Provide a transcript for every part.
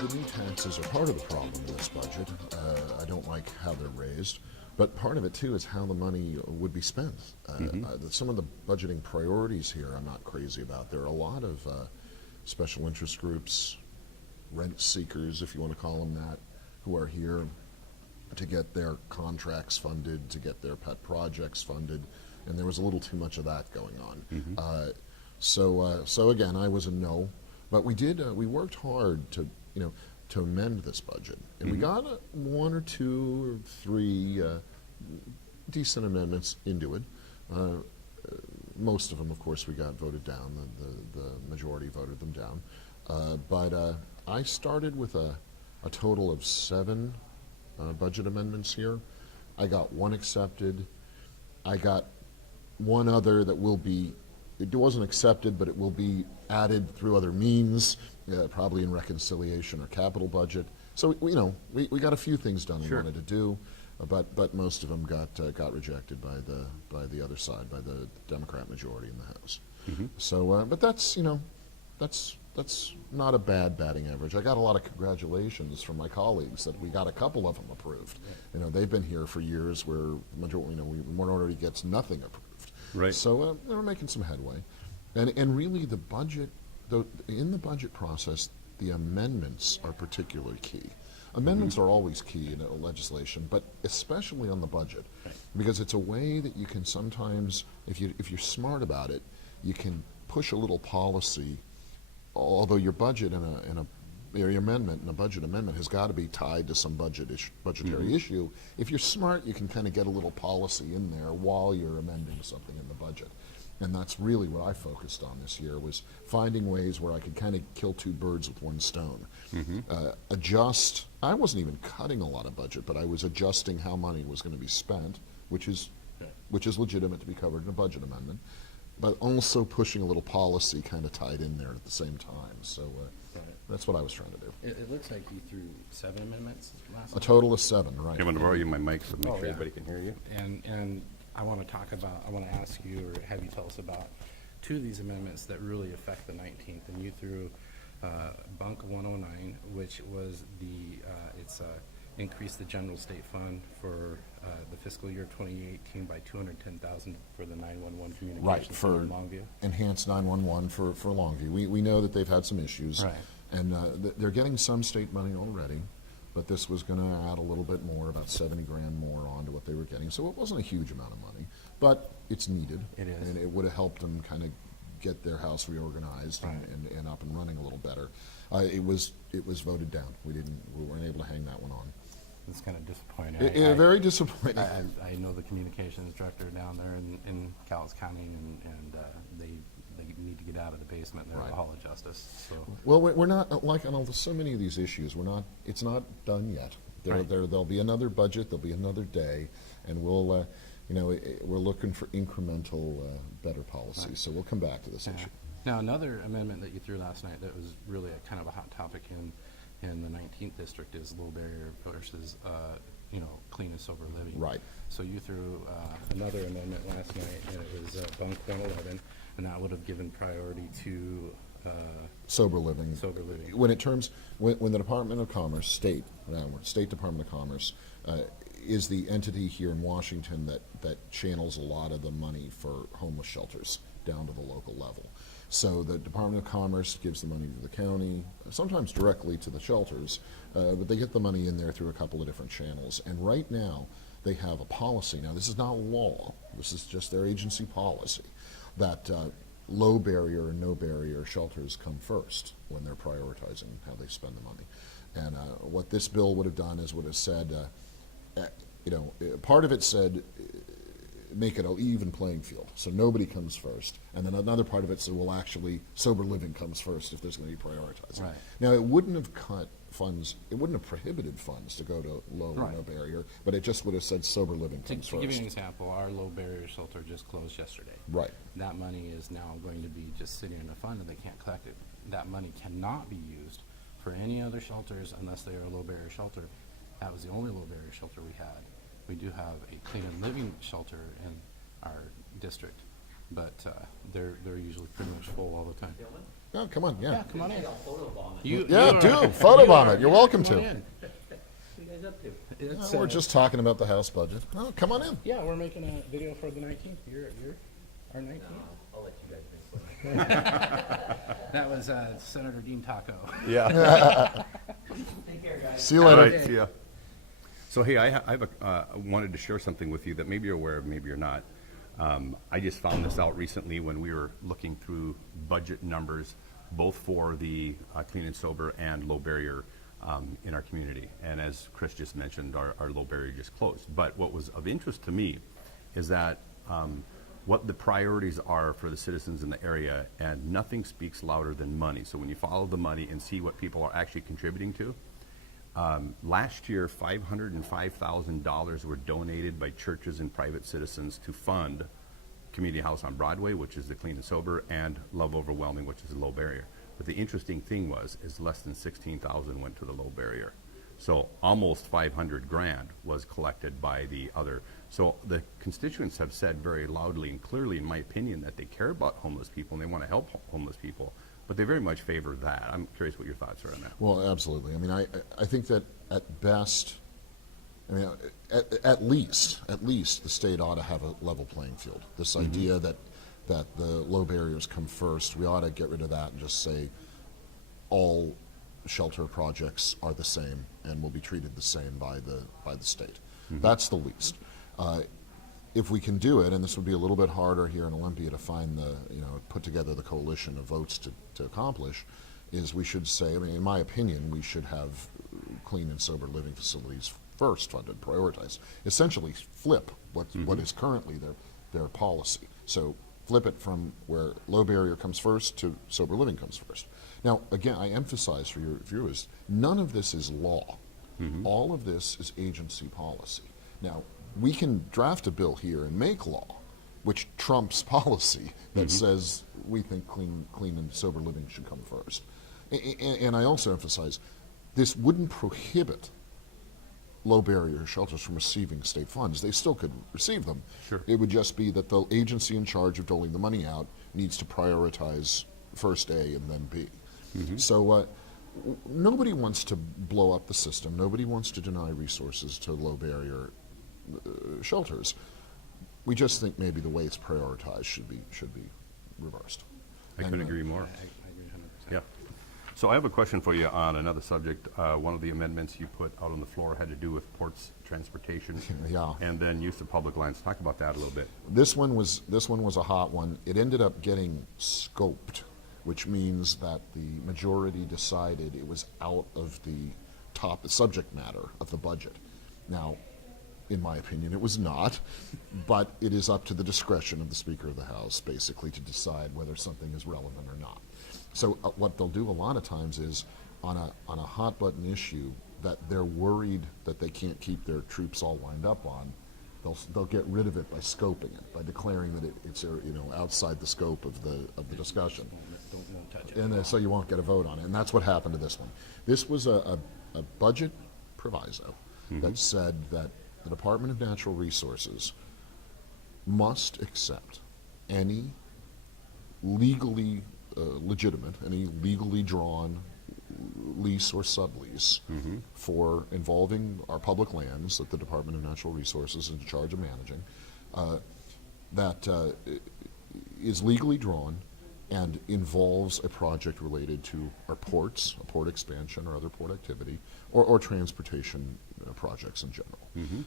the new taxes are part of the problem in this budget. I don't like how they're raised, but part of it too is how the money would be spent. Some of the budgeting priorities here I'm not crazy about. There are a lot of special interest groups, rent seekers, if you want to call them that, who are here to get their contracts funded, to get their pet projects funded, and there was a little too much of that going on. So again, I was a no, but we worked hard to amend this budget, and we got one or two or three decent amendments into it. Most of them, of course, we got voted down. The majority voted them down. But I started with a total of 7 budget amendments here. I got one accepted. I got one other that will be, it wasn't accepted, but it will be added through other means, probably in reconciliation or capital budget. So we got a few things done we wanted to do, but most of them got rejected by the other side, by the Democrat majority in the House. So, but that's not a bad batting average. I got a lot of congratulations from my colleagues that we got a couple of them approved. They've been here for years where minority gets nothing approved. Right. So we're making some headway, and really the budget, in the budget process, the amendments are particularly key. Amendments are always key in legislation, but especially on the budget, because it's a way that you can sometimes, if you're smart about it, you can push a little policy. Although your budget your amendment and a budget amendment has got to be tied to some budgetary issue, if you're smart, you can kind of get a little policy in there while you're amending something in the budget. And that's really what I focused on this year, was finding ways where I could kind of kill 2 birds with 1 stone. Adjust. I wasn't even cutting a lot of budget, but I was adjusting how money was going to be spent, which is legitimate to be covered in a budget amendment, but also pushing a little policy kind of tied in there at the same time. So that's what I was trying to do. It looks like you threw 7 amendments last A total of 7, right? I'm going to borrow you my mic so make sure everybody can hear you. And I want to ask you, or have you tell us about 2 of these amendments that really affect the 19th. And you threw Bunk 109, which was increase the general state fund for the fiscal year 2018 by $210,000 for the 911 communications Right, for in Longview. enhanced 911 for Longview. We know that they've had some issues, and they're getting some state money already, but this was going to add a little bit more, about 70 grand more onto what they were getting. So it wasn't a huge amount of money, but it's needed. It is. And it would have helped them kind of get their house reorganized and up and running a little better. It was voted down. We weren't able to hang that one on. It's kind of disappointing. Very disappointing. I know the communications director down there in Cowles County, and they need to get out of the basement there at the Hall of Justice. So. Well, we're not, like on so many of these issues, it's not done yet. There'll be another budget, there'll be another day, and we're looking for incremental better policies. So we'll come back to this issue. Now, another amendment that you threw last night that was really a kind of a hot topic in the 19th district is low barrier versus clean and sober living. Right. So you threw another amendment last night, and it was Bunk 111, and that would have given priority to sober living. Sober living. When the Department of Commerce, State Department of Commerce, is the entity here in Washington that channels a lot of the money for homeless shelters down to the local level. So the Department of Commerce gives the money to the county, sometimes directly to the shelters, but they get the money in there through a couple of different channels. And right now, they have a policy. Now, this is not law. This is just their agency policy that low barrier and no barrier shelters come first when they're prioritizing how they spend the money. And what this bill would have done is would have said, part of it said, make it an even playing field, so nobody comes first. And then another part of it said, well, actually, sober living comes first if there's going to be prioritizing. Right. Now, it wouldn't have cut funds, it wouldn't have prohibited funds to go to low or no barrier, but it just would have said sober living comes To first. give you an example, our low barrier shelter just closed yesterday. Right. That money is now going to be just sitting in a fund, and they can't collect it. That money cannot be used for any other shelters unless they are a low barrier shelter. That was the only low barrier shelter we had. We do have a clean and living shelter in our district, but they're usually pretty much full all the time. Oh, come on, yeah. Come on in. Yeah, do photobomb it. You're welcome come on to. in. What are you guys up to? It's, We're just talking about the House budget. Oh, come on in. yeah, we're making a video for the 19th. You're our 19th. I'll let you guys make fun. That was Senator Dean Taco. Yeah. Take care, guys. See you All later. right, see ya. So hey, I wanted to share something with you that maybe you're aware of, maybe you're not. I just found this out recently when we were looking through budget numbers, both for the clean and sober and low barrier in our community. And as Chris just mentioned, our low barrier just closed. But what was of interest to me is that what the priorities are for the citizens in the area, and nothing speaks louder than money. So when you follow the money and see what people are actually contributing to, last year, $505,000 were donated by churches and private citizens to fund Community House on Broadway, which is the clean and sober, and Love Overwhelming, which is the low barrier. But the interesting thing is less than 16,000 went to the low barrier. So almost 500 grand was collected by the other. So the constituents have said very loudly and clearly, in my opinion, that they care about homeless people and they want to help homeless people. But they very much favor that. I'm curious what your thoughts are on that. Well, absolutely. I mean, I think that at best, I mean, at least the state ought to have a level playing field. This idea that the low barriers come first, we ought to get rid of that and just say all shelter projects are the same and will be treated the same by the state. That's the least. If we can do it, and this would be a little bit harder here in Olympia to find put together the coalition of votes to accomplish, is we should say, I mean, in my opinion, we should have clean and sober living facilities first funded, prioritized. Essentially flip what is currently their policy. So flip it from where low barrier comes first to sober living comes first. Now, again, I emphasize for your viewers, none of this is law. All of this is agency policy. Now, we can draft a bill here and make law, which trumps policy that says we think clean and sober living should come first. And I also emphasize, this wouldn't prohibit low barrier shelters from receiving state funds. They still could receive them. Sure. It would just be that the agency in charge of doling the money out needs to prioritize first A and then B. So nobody wants to blow up the system. Nobody wants to deny resources to low barrier shelters. We just think maybe the way it's prioritized should be reversed. I couldn't agree more. I agree 100%. Yeah. So I have a question for you on another subject. One of the amendments you put out on the floor had to do with ports, transportation, Yeah. and then use of public lands. Talk about that a little bit. This one was a hot one. It ended up getting scoped, which means that the majority decided it was out of the subject matter of the budget. Now, in my opinion, it was not, but it is up to the discretion of the Speaker of the House, basically, to decide whether something is relevant or not. So what they'll do a lot of times is, on a hot button issue that they're worried that they can't keep their troops all lined up on, they'll get rid of it by scoping it, by declaring that it's outside the scope of the discussion. Don't touch it. And so you won't get a vote on it. And that's what happened to this one. This was a budget proviso that said that the Department of Natural Resources must accept any legally legitimate, any legally drawn lease or sublease for involving our public lands that the Department of Natural Resources is in charge of managing, that is legally drawn and involves a project related to our ports, a port expansion or other port activity, or transportation projects in general.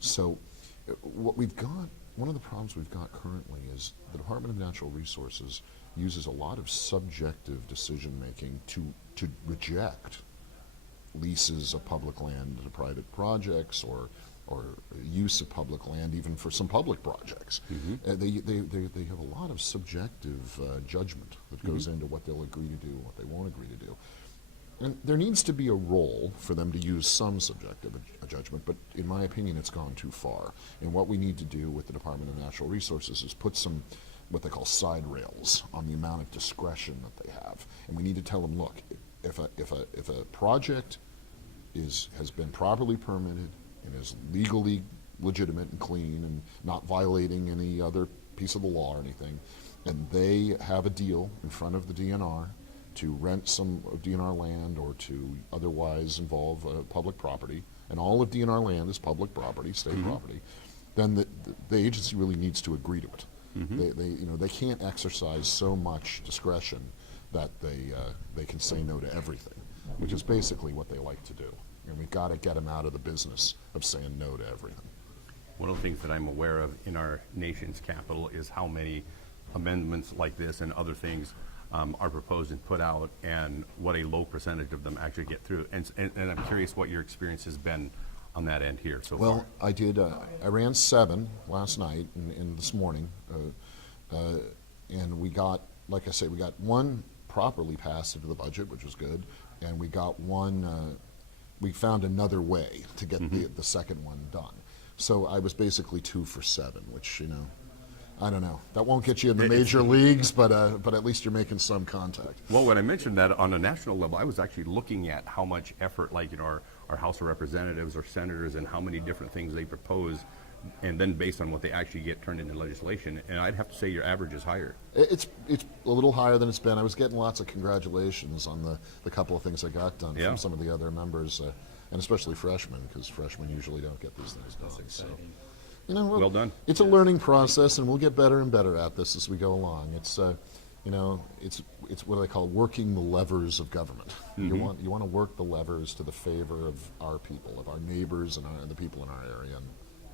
So what we've got, one of the problems we've got currently is the Department of Natural Resources uses a lot of subjective decision-making to reject leases of public land to private projects or use of public land even for some public projects. They have a lot of subjective judgment that goes into what they'll agree to do and what they won't agree to do. And there needs to be a role for them to use some subjective judgment, but in my opinion, it's gone too far. And what we need to do with the Department of Natural Resources is put some, what they call side rails on the amount of discretion that they have. And we need to tell them, look, if a project has been properly permitted and is legally legitimate and clean and not violating any other piece of the law or anything, and they have a deal in front of the DNR to rent some of DNR land or to otherwise involve public property, and all of DNR land is public property, state property, then the agency really needs to agree to it. They can't exercise so much discretion that they can say no to everything, which is basically what they like to do. And we've got to get them out of the business of saying no to everything. One of the things that I'm aware of in our nation's capital is how many amendments like this and other things are proposed and put out, and what a low percentage of them actually get through. And I'm curious what your experience has been on that end here so far. Well, I did. I ran 7 last night and this morning, and we got, like I say, we got 1 properly passed into the budget, which was good, and we got 1. We found another way to get the second one done. So I was basically 2 for 7, which, I don't know. That won't get you in the major leagues, but at least you're making some contact. Well, when I mentioned that on a national level, I was actually looking at how much effort, like our House of Representatives or senators, and how many different things they propose, and then based on what they actually get turned into legislation. And I'd have to say your average is higher. It's a little higher than it's been. I was getting lots of congratulations on the couple of things I got done from some of the other members, and especially freshmen, because freshmen usually don't get these things done. So, Well done. It's a learning process, and we'll get better and better at this as we go along. It's it's what I call working the levers of government. You want to work the levers to the favor of our people, of our neighbors, and the people in our area, and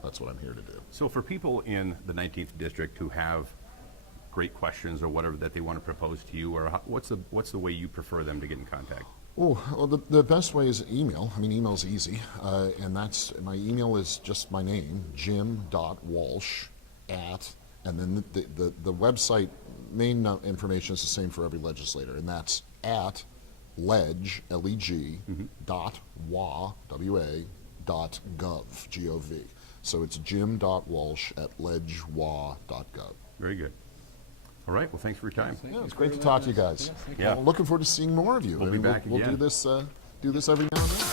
that's what I'm here to do. So for people in the 19th District who have great questions or whatever that they want to propose to you, or what's the way you prefer them to get in contact? Oh, well, the best way is email. I mean, email's easy, and my email is just my name, jim.walsh and then the website main information is the same for every legislator, and that's at ledge, L-E-G, dot wa, W-A, dot gov, G-O-V. So it's jim.walsh at ledgewa.gov. Very good. All right. Well, thanks for your time. Yeah, it's great to talk to you guys. Yeah. Well, looking forward to seeing more of you. We'll be back We'll again. do this every now and then.